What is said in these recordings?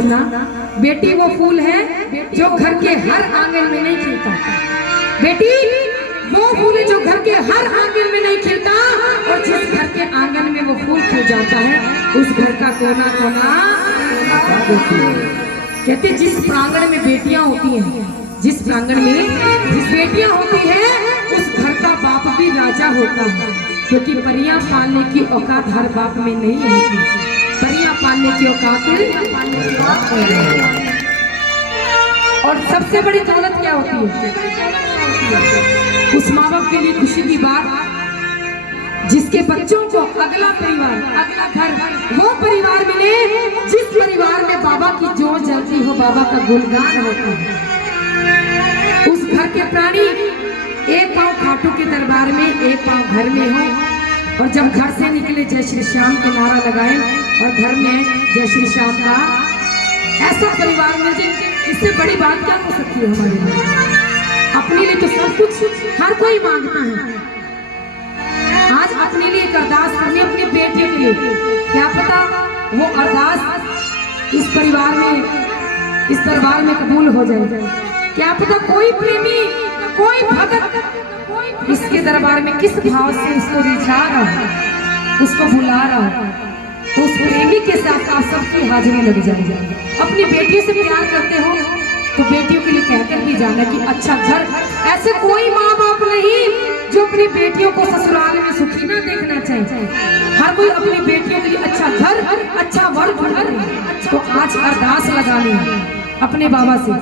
सुनना, बेटी वो फूल है जो घर के हर आंगन में नहीं खिलता। बेटी वो फूल है जो घर के हर आंगन में नहीं खिलता, और जिस घर के आंगन में वो फूल खिल जाता है उस घर का कोना कोना कहते। जिस प्रांगण में बेटियां होती हैं, जिस प्रांगण में जिस बेटियां होती हैं उस घर का बाप भी राजा होता है, क्योंकि परियां पालने की औकात हर बाप में नहीं होती। परियां पालने की औकात और सबसे बड़ी दौलत क्या होती है? उस माँ बाप के लिए खुशी की बात जिसके बच्चों को अगला परिवार, अगला घर, वो परिवार मिले जिस परिवार में बाबा की जोत जलती हो, बाबा का गुणगान होता है। उस घर के प्राणी एक पांव खाटू के दरबार में, एक पांव घर में हो, और जब घर से निकले जय श्री श्याम के नारा लगाए और घर में जय श्री श्याम का ऐसा परिवार मिल जाए, इससे बड़ी बात क्या हो सकती है हमारे लिए? अपने लिए तो सब कुछ हर कोई मांगता है। आज अपने लिए एक अरदास करनी, अपनी बेटी के लिए, क्या पता वो अरदास इस परिवार में, इस दरबार में कबूल हो जाए। क्या पता कोई प्रेमी, कोई भगत इसके दरबार में किस भाव से उसको रिझा रहा है, उसको बुला रहा है, तो उस प्रेमी के साथ आप सबकी हाजिरी लग जाएगी। अपनी बेटियों से प्यार करते हो तो बेटियों के लिए कहकर भी जाना कि अच्छा घर, ऐसे कोई माँ बाप नहीं जो अपनी बेटियों को ससुराल में सुखी ना देखना चाहे। हर कोई अपनी बेटियों के लिए अच्छा घर, अच्छा वर ढूंढ। तो आज अरदास लगानी है अपने बाबा से।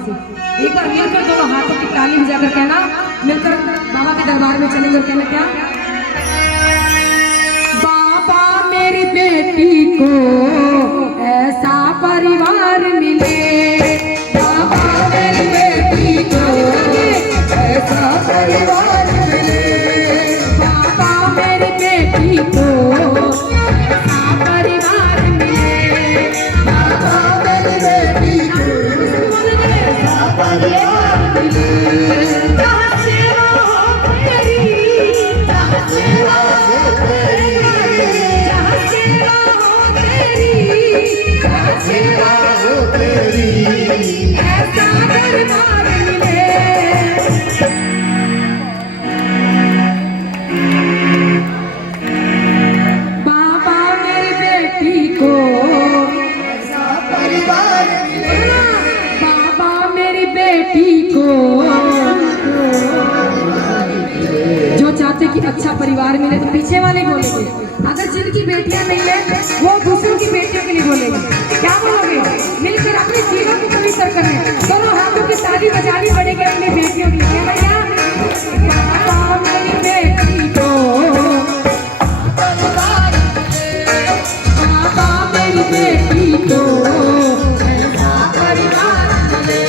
एक बार मिलकर दोनों हाथों की ताली बजाकर कहना, मिलकर बाबा के दरबार में चलेंगे, कहना क्या? बाबा मेरी बेटी को ऐसा परिवार मिले, बाबा मेरी बेटी को ऐसा परिवार मिले, बाबा मेरी बेटी को ऐसा परिवार मिले, बाबा मेरी बेटी को ऐसा परिवार मिले। जहाँ सेवा हो तेरी, जहाँ सेवा हो तेरी, जहाँ सेवा हो तेरी, जहाँ सेवा हो तेरी, ऐसा परिवार मिले। बाबा मेरी बेटी को ऐसा परिवार मिले, बाबा मेरी बेटी को। जो चाहते कि अच्छा परिवार मिले तो पीछे वाले बोलेंगे, अगर जिनकी बेटियां नहीं है वो दूसरों की बेटियों के लिए बोलेंगे। क्या बोलोगे? मिलकर अपने जीवन को पवित्र करें, दोनों हाथों की ताली बजानी पड़ेगी अपनी बेटियों के लिए। भैया बाबा मेरी बेटी को, बाबा मेरी बेटी को ऐसा परिवार मिले।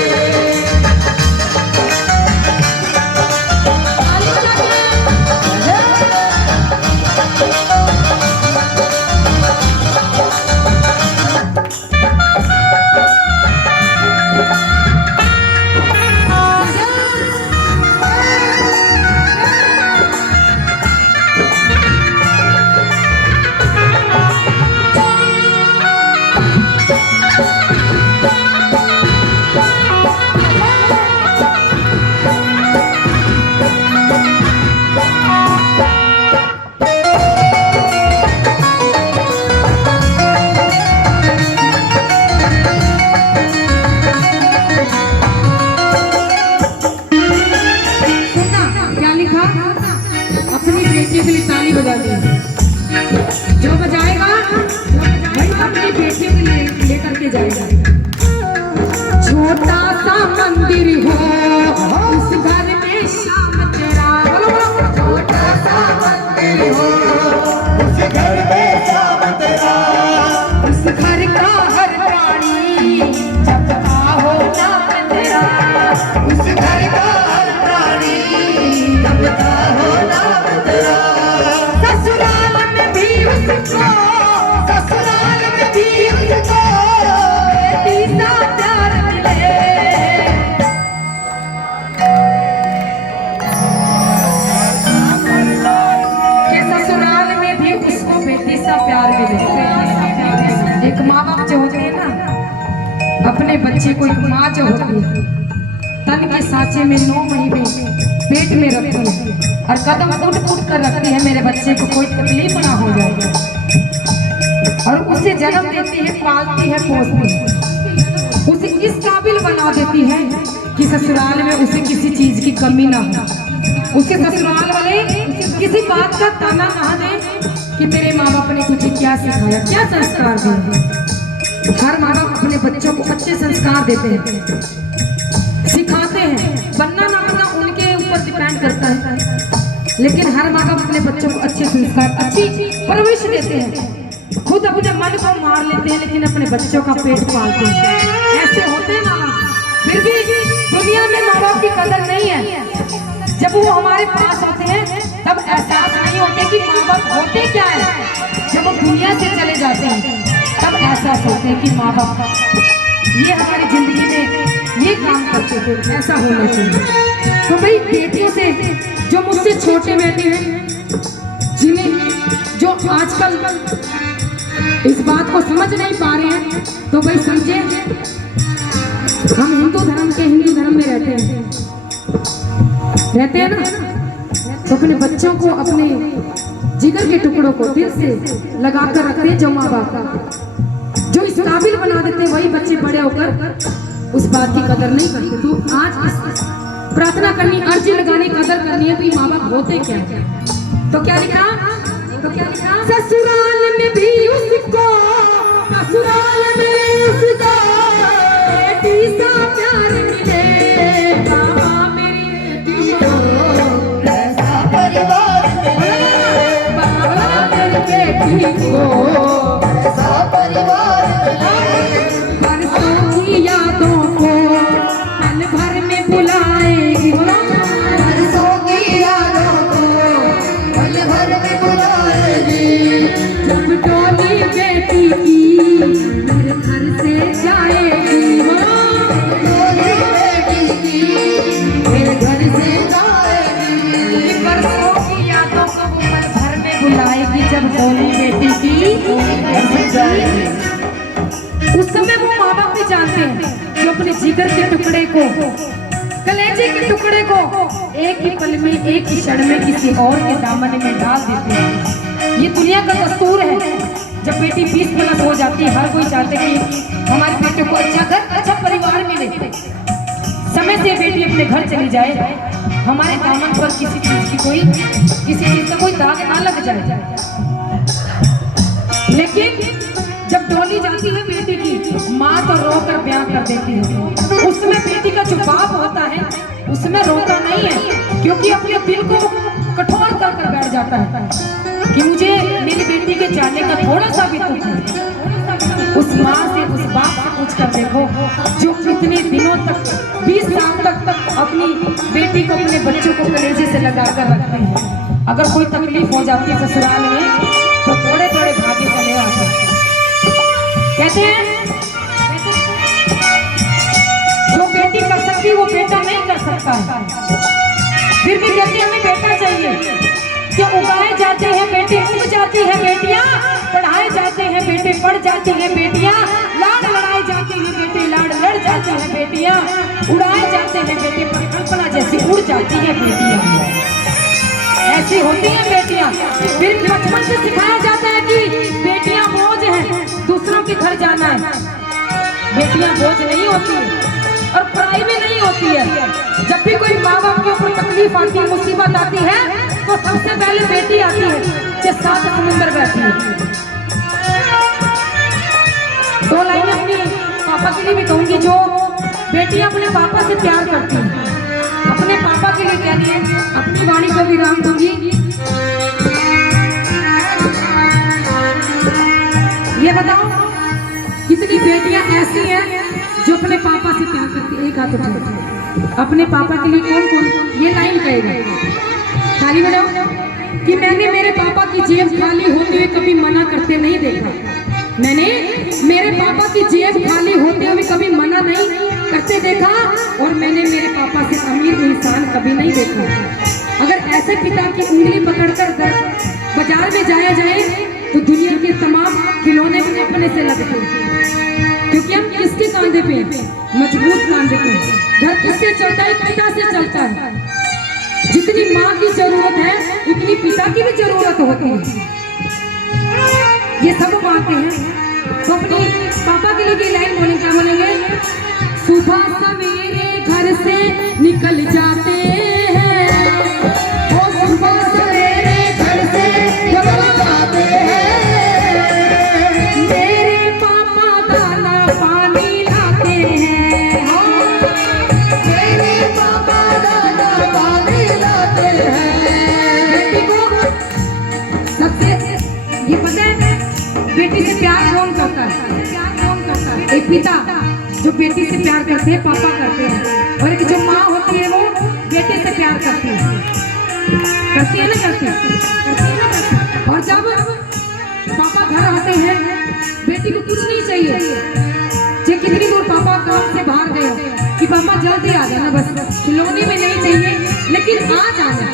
अपनी बेटी के लिए ताली बजा दी, जो बजाएगा वही अपनी बेटी के लिए लेकर के जाएगा। छोटा सा मंदिर हो उस घर में श्याम तेरा, छोटा सा मंदिर हो उस घर में श्याम तेरा, उस घर का हर प्राणी जपता हो नाम तेरा, उस घर का हर प्राणी जपता हो नाम तेरा। ससुराल में भी उसको, ससुराल में भी उसको बेटी सा प्यार मिले। के ससुराल में भी उसको बेटी बच्चे को एक माँ जो होती है तन के सांचे में 9 महीने पेट में रखती है और कदम उठ उठ कर रखती है मेरे बच्चे को कोई तकलीफ ना हो जाए, और उसे जन्म देती है, पालती है, पोसती है, उसे इस काबिल बना देती है कि ससुराल में उसे किसी चीज की कमी ना हो, उसे ससुराल वाले किसी बात का ताना ना दे कि तेरे माँ बाप ने तुझे क्या सिखाया, क्या संस्कार दिए। हर माँ बाप अपने बच्चों को अच्छे संस्कार देते हैं, सिखाते हैं, बनना ना बनना उनके ऊपर डिपेंड करता है, लेकिन हर माँ बाप अपने बच्चों को अच्छे संस्कार, अच्छी परवरिश देते हैं। खुद अपने मन को मार लेते हैं लेकिन अपने बच्चों का पेट पालते हैं। ऐसे होते हैं माँ बाप, फिर भी दुनिया में माँ बाप की कदर नहीं है। जब वो हमारे पास होते हैं तब एहसास नहीं होते कि माँ बाप होते क्या है। जब वो दुनिया से चले जाते हैं तब एहसास होते हैं कि माँ बाप ये हमारी जिंदगी में ये काम करते थे, ऐसा होना चाहिए। तो भाई बेटियों से जो मुझसे छोटे बेटे हैं, जिन्हें जो आजकल इस बात को समझ नहीं पा रहे हैं, तो भाई समझे हम हिंदू धर्म में रहते हैं ना, तो अपने बच्चों को अपने जिगर के टुकड़ों को दिल से लगा कर रखते हैं। जो माँ बाप जो इस काबिल बना देते हैं वही बच्चे बड़े होकर उस बात की कदर नहीं करते। तो आज प्रार्थना करनी, अर्जी लगानी, कदर करनी है कि माँ बाप होते क्या है। तो क्या लिखा, ससुराल में भी उसको, ससुराल में उसको बेटी सा प्यार मिलेगा, मेरी बेटी को ऐसा परिवार मिलेगा, मेरी बेटी को ऐसा परिवार मिलेगा, बरसों की यादों को पल भर में बुलाएगी, बरसों की यादों को पल भर में बुलाएगी, जब डोली बेटी की मेरे घर से जाएगी, डोली बेटी की मेरे घर से जाएगी, बरसों की यादों को पल भर में बुलाएगी, जब डोली बेटी की घर से जाएगी। उस समय वो माँ बाप भी जानते हैं जो अपने जिगर के टुकड़े को, कलेजे के टुकड़े को एक ही पल में, एक ही क्षण में किसी और के दामन में डाल देते हैं। ये दुनिया का दस्तूर है। जब बेटी 20 प्लस हो जाती है, हर कोई चाहते कि हमारे बेटे को अच्छा घर, अच्छा परिवार मिले, समय से बेटी अपने घर चली जाए, हमारे दामन पर किसी चीज का कोई दाग ना लग जाए। लेकिन जब डोली जाती है बेटी की, माँ तो रोकर ब्याह कर देती है। उसमें बेटी का जो बाप होता है उसमें रोता नहीं है, क्योंकि अपने दिल को कठोर कर बैठ जाता है कि मुझे मेरी बेटी के जाने का थोड़ा सा भी दुख है। उस माँ से, उस बाप से पूछ कर देखो जो कितने दिनों तक, 20 साल तक अपनी बेटी को, अपने बच्चों को कलेजे से लगा कर रखते हैं। अगर कोई तकलीफ हो जाती है ससुराल में तो थोड़े थोड़े भागे चले आते हैं। कहते हैं जो बेटी कर सकती वो बेटा नहीं कर सकता है, फिर भी कहते हैं हमें बेटा चाहिए। कि उगाए जाते हैं बेटे, उग जाती है बेटियां, पढ़ाए जाते हैं बेटे, पढ़ जाती हैं बेटियां, लाड़ लड़ाए जाते हैं बेटे, लाड़ लड़ जाती हैं बेटियां, उड़ाए जाते हैं बेटे, पर कल्पना जैसी उड़ जाती है बेटियां। ऐसी होती हैं बेटियां। फिर बचपन से सिखाया जाता है कि बेटियां बोझ हैं, दूसरों के घर जाना है। बेटियां बोझ नहीं होती और पढ़ाई भी नहीं होती है। जब भी कोई माँ बाप के ऊपर तकलीफ आती है, मुसीबत आती है, तो सबसे पहले बेटी आती है जो साथ समुंदर बैठी है। 2 लाइनें अपनी पापा के लिए भी कहूंगी। जो बेटियां अपने पापा से प्यार करती हैं, अपने पापा के लिए कह रही है, अपनी वाणी को विराम दूंगी। ये बताओ कितनी बेटियां ऐसी हैं जो अपने पापा से प्यार करती है? एक हाथ उठाओ। अपने पापा के लिए कौन कौन ये लाइन कहेगा? ताली बजाओ। कि मैंने मेरे पापा की जेब खाली होते हुए कभी मना करते नहीं देखा। मैंने मेरे पापा की जेब खाली होते हुए कभी मना नहीं करते देखा, और मैंने मेरे पापा से अमीर इंसान कभी नहीं देखा। अगर ऐसे पिता की उंगली पकड़कर बाजार में जाया जाए तो दुनिया के तमाम खिलौने अपने से लगते हैं, क्योंकि हम किस किसके कांधे पे? मजबूत कांधे पे। घर किससे चलता है? पिता से चलता है। जितनी माँ की जरूरत है उतनी पिता की भी जरूरत होती है, ये सब मानते हैं। तो अपनी पापा के लिए लाइन बोलेंगे, क्या बोलेंगे? सुबह सवेरे घर से निकल जाते हैं, वो सुबह सवेरे घर से निकल जाते हैं, मेरे पापा दाना पानी लाते हैं, मेरे पापा दाना पानी लाते हैं। बेटी को सबसे ये पता है बेटी से प्यार कौन करता है? एक पिता जो बेटी से प्यार करते हैं, पापा करते हैं, और एक जो माँ होती है वो बेटे से प्यार करती है, करती है ना, करती है। और जब पापा घर आते हैं बेटी को कुछ नहीं चाहिए, चाहे कितनी दूर पापा काम से बाहर गए कि पापा जल्दी आ जाना, बस खिलौने में नहीं चाहिए लेकिन आ जाना।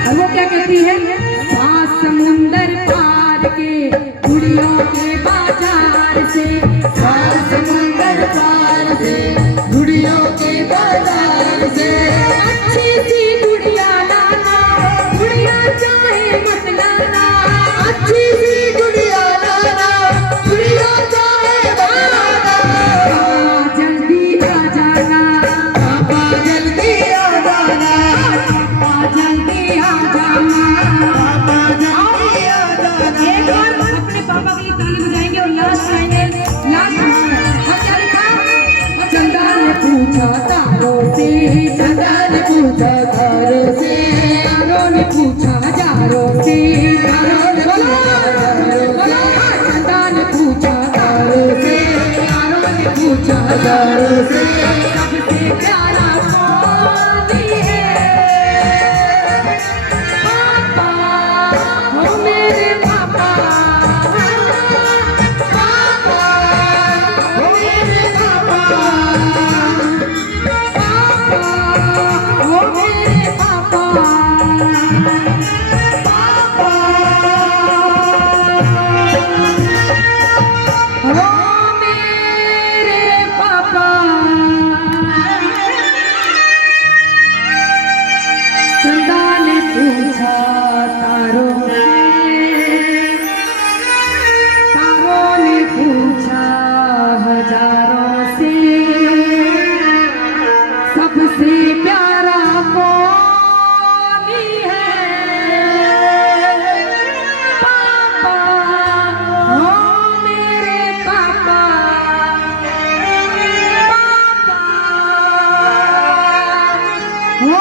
और वो क्या कहती है? समुंदर पार के गुड़ियों के बाजार से, समुंदर पार से गुड़ियों के बाजार से, अच्छी सी गुड़िया लाना, गुड़िया चाहे मत लाना, अच्छी सी गुड़िया लाना, गुड़िया चाहे मत लाना, जल्दी आ जाना, पापा जल्दी आ जाना, पापा जल्दी आ जाना, पापा जल्दी आ जाना। एक बार अपने पापा के लिए ताली बजाएंगे और लास्ट गाएंगे, लास्ट और क्या लिखा? चंदा ने पूछा तारों से, चंदा ने पूछा तारों से, तारों ने पूछा हजारों से, तारों ने पूछा हजारों से, चंदा ने पूछा तारों से, तारों ने पूछा हजारों से, सबसे प्यारा कौन है? पापा हो मेरे पापा, पापा हो मेरे पापा, पापा हो मेरे पापा, पापा हो मेरे पापा। चंदा ने पूछा तारों से, तारों ने पूछा हजारों से, सबसे प्यारा कौन है? पापा हो मेरे पापा, पापा हो